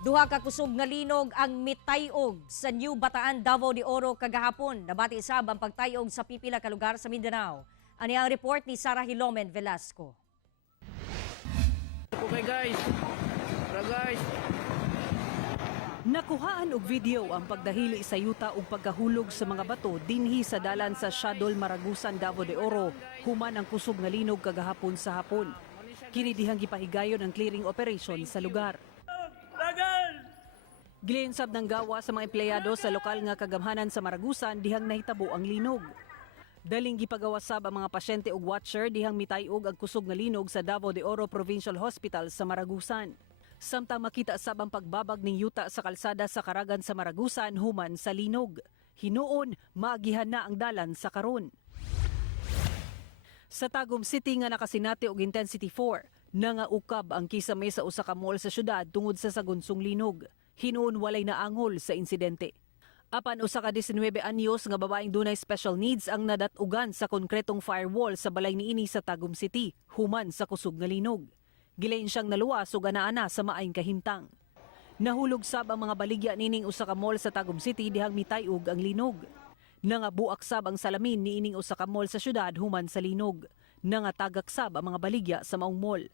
Duha ka kusog nga linog ang mitayog sa New Bataan, Davao de Oro kagahapon. Nabati isab ang pagtayog sa pipila ka lugar sa Mindanao. Ani ang report ni Sarah Hilomen Velasco. Okay guys. Tara guys. Nakuhaan og video ang pagdahili sa yuta ug pagkahulog sa mga bato dinhi sa dalan sa Siadol, Maragusan, Davao de Oro human ang kusog nga linog kagahapon sa hapon. Kini dihang gipahigayon ang clearing operation sa lugar. Gilinsab ng gawa sa mga empleyado sa lokal nga kagamhanan sa Maragusan dihang nahitabo ang linog. Daling gipagawasab ang mga pasyente ug watcher dihang mitayog ang kusog nga linog sa Davao de Oro Provincial Hospital sa Maragusan. Samtang makita sab ang pagbabag ning yuta sa kalsada sa Karagan sa Maragusan human sa linog. Hinuon, maagihan na ang dalan sa karon. Sa Tagum City nga nakasinati og intensity 4, nangaukab ang kisame sa usa ka mall sa syudad tungod sa sagunsong linog. Hinuon walay naangol sa insidente. Apan usa ka 19 anyos nga babaeng dunay special needs ang nadatugan sa konkretong firewall sa balay niini sa Tagum City human sa kusog nga linog. Gilain siyang naluwas ug anaa sa maayong kahimtang. Nahulog sab ang mga baligya nining usa ka mall sa Tagum City dihang mitayog ang linog. Nangabuak sab ang salamin niining usa ka mall sa syudad human sa linog. Nangatagak sab ang mga baligya sa maong mall.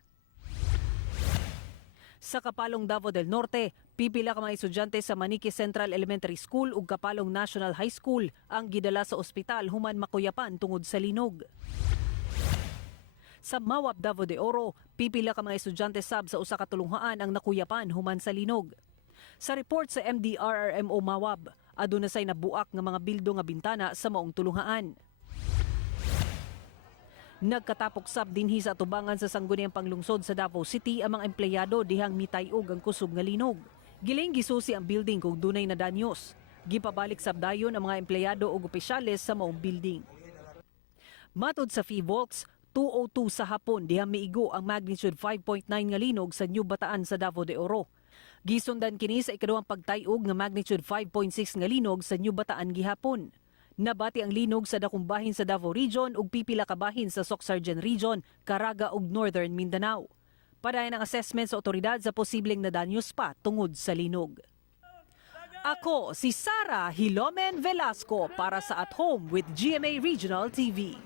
Sa Kapalong, Davao del Norte, pipila ka mga estudyante sa Manique Central Elementary School ug Kapalong National High School ang gidala sa ospital human makuyapan tungod sa linog. Sa Mawab, Davao de Oro, pipila ka mga estudyante sab sa usa ka tulunghaan ang nakuyapan human sa linog. Sa report sa MDRRMO Mawab, aduna say nabuak nga mga bildo nga bintana sa maong tulunghaan. Nagkatapok sab dinhi sa atubangan sa sangguniang panglungsod sa Davao City ang mga empleyado dihang mitayog ang kusog nga linog. Giling gisusi ang building kung dunay na danyos. Gipabalik sab dayon ang mga empleyado ug opisyales sa maong building. Matod sa PHIVOLTS, 2:02 sa hapon dihang miigo ang magnitude 5.9 nga linog sa New Bataan sa Davao de Oro. Gisundan kini sa ikaduhang pagtayog nga magnitude 5.6 nga linog sa New Bataan gihapon. Nabati ang linog sa dakong bahin sa Davao Region ug pipila ka bahin sa Socsargen Region, Caraga ug Northern Mindanao. Padayon ang assessment sa otoridad sa posibleng nadanyos pa tungod sa linog. Ako si Sarah Hilomen Velasco para sa At Home with GMA Regional TV.